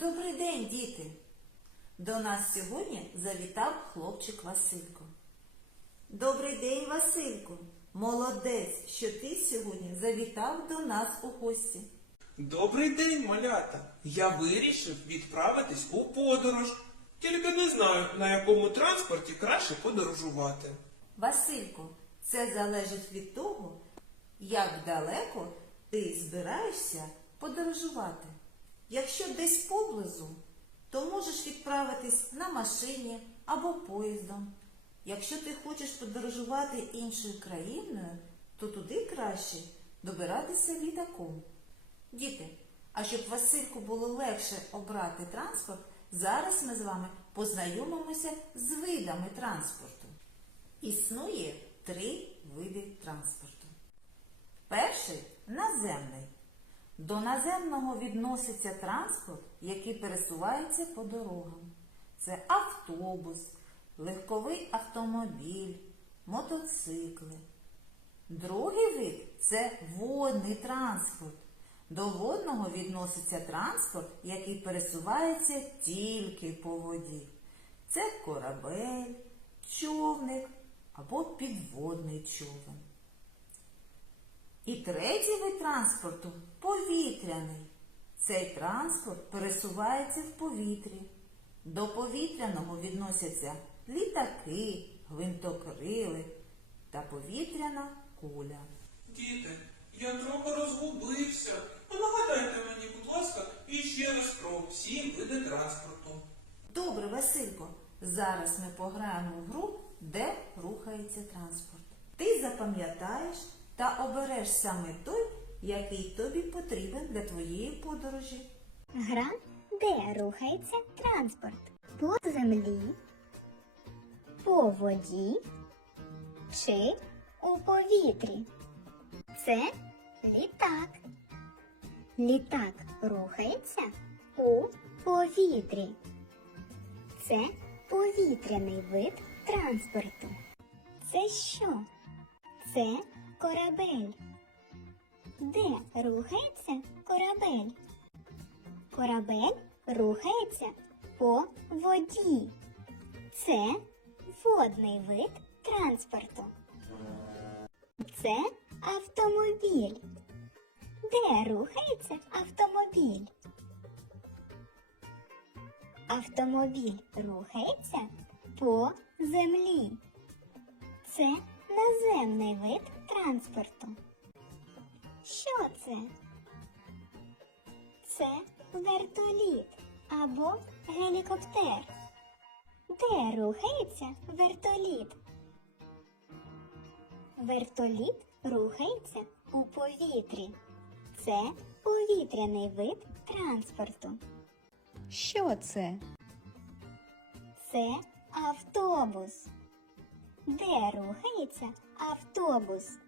Добрий день, діти! До нас сьогодні завітав хлопчик Василько. Добрий день, Василько! Молодець, що ти сьогодні завітав до нас у гості. Добрий день, малята. Я вирішив відправитись у подорож. Тільки не знаю, на якому транспорті краще подорожувати. Василько, це залежить від того, як далеко ти збираєшся подорожувати. Якщо десь поблизу, то можеш відправитись на машині або поїздом. Якщо ти хочеш подорожувати іншою країною, то туди краще добиратися літаком. Діти, а щоб Васильку було легше обрати транспорт, зараз ми з вами познайомимося з видами транспорту. Існує три види транспорту. Перший наземний. До наземного відноситься транспорт, який пересувається по дорогам. Це автобус, легковий автомобіль, мотоцикли. Другий вид це водний транспорт. До водного відноситься транспорт, який пересувається тільки по воді. Це корабель, човник або підводний човен. І третій вид транспорту повітряний. Цей транспорт пересувається в повітрі. До повітряного відносяться літаки, гвинтокрили та повітряна куля. Діти, я трохи розгубився. Ну, Нагадайте мені, будь ласка, іще раз про всі види транспорту. Добре, Василько, зараз ми пограємо в гру, де рухається транспорт. Ти запам'ятаєш та обереш саме той, який тобі потрібен для твоєї подорожі. Гра, де рухається транспорт по землі, по воді чи у повітрі. Це літак. Літак рухається у повітрі. Це повітряний вид транспорту. Це що? Це корабель. Де рухається корабель? Корабель рухається по воді. Це водний вид транспорту. Це автомобіль. Де рухається автомобіль? Автомобіль рухається по землі. Це наземний вид транспорту. Що це? Це вертоліт або гелікоптер. Де рухається вертоліт? Вертоліт рухається у повітрі. Це повітряний вид транспорту. Що це? Це автобус. Де рухається автобус?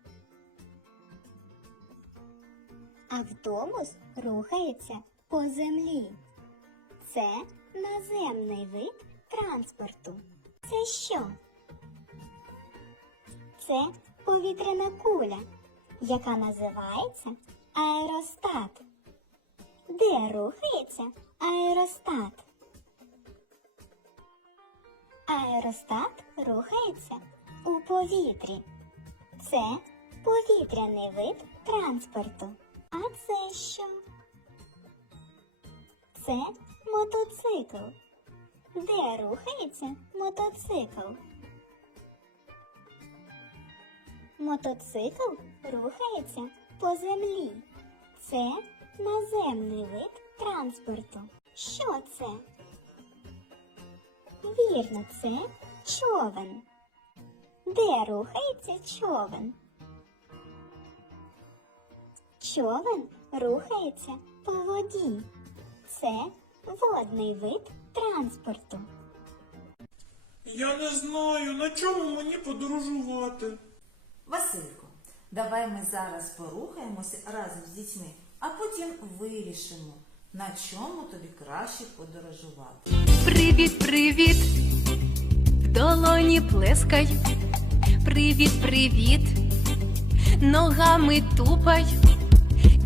Автобус рухається по землі. Це наземний вид транспорту. Це що? Це повітряна куля, яка називається аеростат. Де рухається аеростат? Аеростат рухається у повітрі. Це повітряний вид транспорту. Це що? Це мотоцикл. Де рухається мотоцикл? Мотоцикл рухається по землі. Це наземний вид транспорту. Що це? Вірно, це човен. Де рухається човен? Човен рухається по воді. Це водний вид транспорту. Я не знаю, на чому мені подорожувати. Василько, давай ми зараз порухаємося разом з дітьми, а потім вирішимо, на чому тобі краще подорожувати. Привіт, привіт, в долоні плескай. Привіт, привіт, ногами тупай,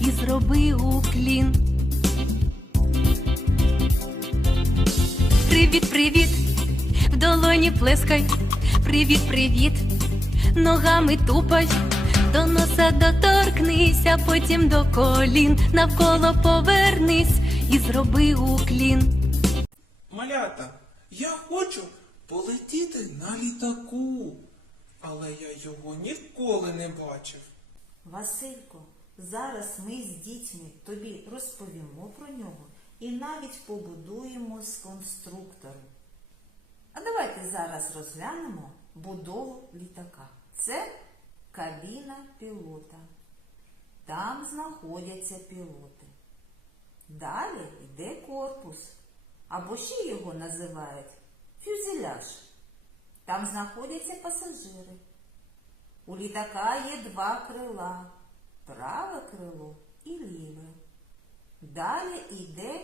і зроби уклін. Привіт, привіт, в долоні плескай. Привіт, привіт, ногами тупай, до носа доторкнись, а потім до колін, навколо повернись і зроби уклін. Малята, я хочу полетіти на літаку, але я його ніколи не бачив. Василько, зараз ми з дітьми тобі розповімо про нього і навіть побудуємо з конструктором. А давайте зараз розглянемо будову літака. Це кабіна пілота. Там знаходяться пілоти. Далі йде корпус, або ще його називають фюзеляж. Там знаходяться пасажири. У літака є два крила праве крило і ліве. Далі йде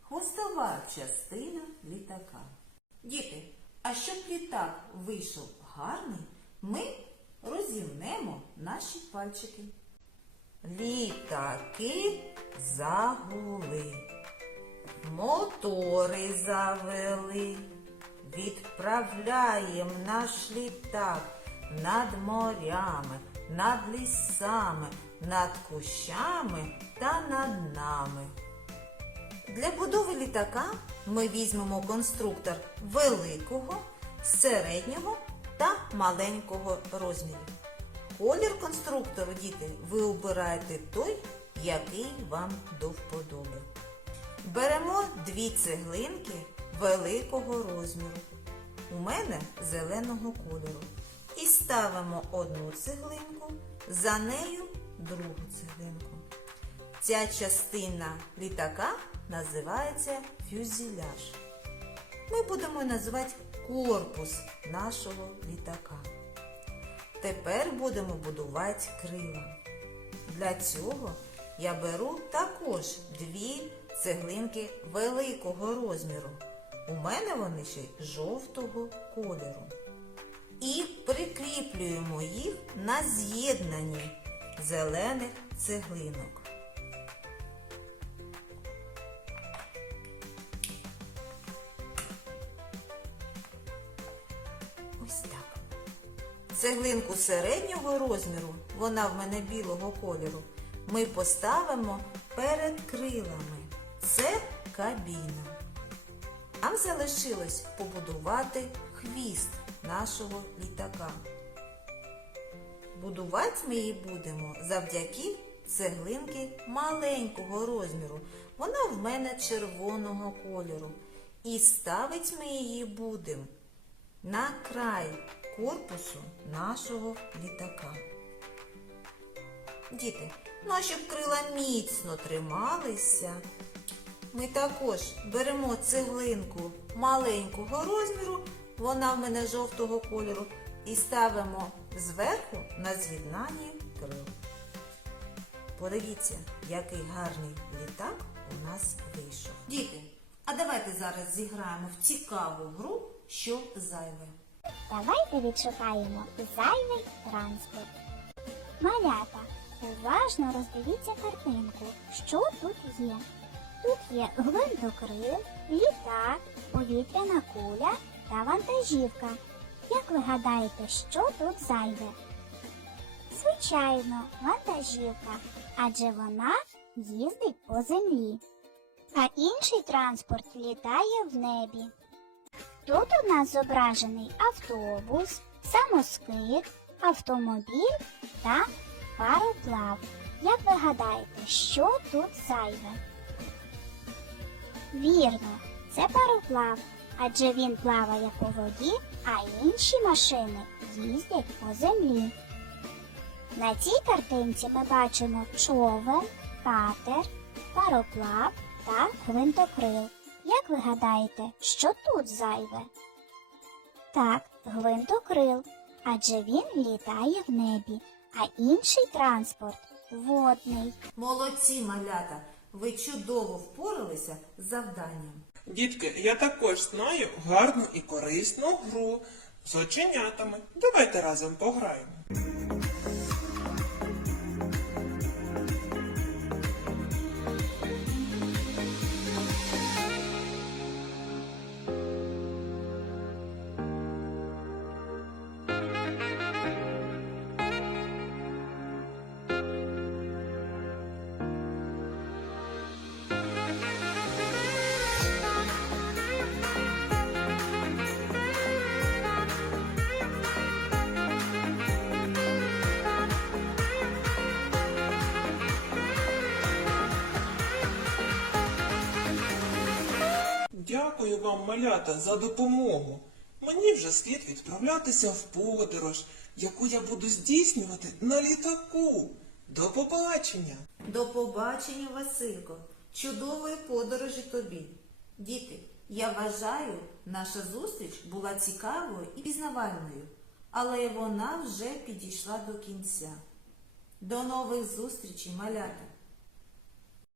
хвостова частина літака. Діти, а щоб літак вийшов гарний, ми розімнемо наші пальчики. Літаки загули, мотори завели, відправляєм наш літак над морями, над лісами, над кущами та над нами. Для будови літака ми візьмемо конструктор великого, середнього та маленького розмірів. Колір конструктору, діти, ви обираєте той, який вам до вподоби. Беремо дві цеглинки великого розміру. У мене зеленого кольору. Ставимо одну цеглинку, за нею другу цеглинку. Ця частина літака називається фюзеляж. Ми будемо називати корпус нашого літака. Тепер будемо будувати крила. Для цього я беру також дві цеглинки великого розміру. У мене вони ще жовтого кольору. Прикріплюємо їх на з'єднанні зелених цеглинок. Ось так. Цеглинку середнього розміру, вона в мене білого кольору, ми поставимо перед крилами. Це кабіна. Нам залишилось побудувати хвіст нашого літака. Будувати ми її будемо завдяки цеглинки маленького розміру. Вона в мене червоного кольору. І ставить ми її будемо на край корпусу нашого літака. Діти, щоб крила міцно трималися, ми також беремо цеглинку маленького розміру, вона в мене жовтого кольору, і ставимо зверху на з'єднанні крил. Подивіться, який гарний літак у нас вийшов. Діти, а давайте зараз зіграємо в цікаву гру, що зайве. Давайте відшукаємо зайвий транспорт. Малята, уважно роздивіться картинку. Що тут є? Тут є гвинтокрил, літак, повітряна куля та вантажівка. Як ви гадаєте, що тут зайве? Звичайно, вантажівка, адже вона їздить по землі. А інший транспорт літає в небі. Тут у нас зображений автобус, самоскид, автомобіль та пароплав. Як ви гадаєте, що тут зайве? Вірно, це пароплав, адже він плаває по воді, а інші машини їздять по землі. На цій картинці ми бачимо човен, катер, пароплав та гвинтокрил. Як ви гадаєте, що тут зайве? Так, гвинтокрил, адже він літає в небі, а інший транспорт водний. Молодці, малята! Ви чудово впоралися з завданням. Дітки, я також знаю гарну і корисну гру з оченятами. Давайте разом пограємо. Вам, малята, за допомогу. Мені вже слід відправлятися в подорож, яку я буду здійснювати на літаку. До побачення! До побачення, Василько! Чудової подорожі тобі! Діти, я вважаю, наша зустріч була цікавою і пізнавальною, але вона вже підійшла до кінця. До нових зустрічей, малята!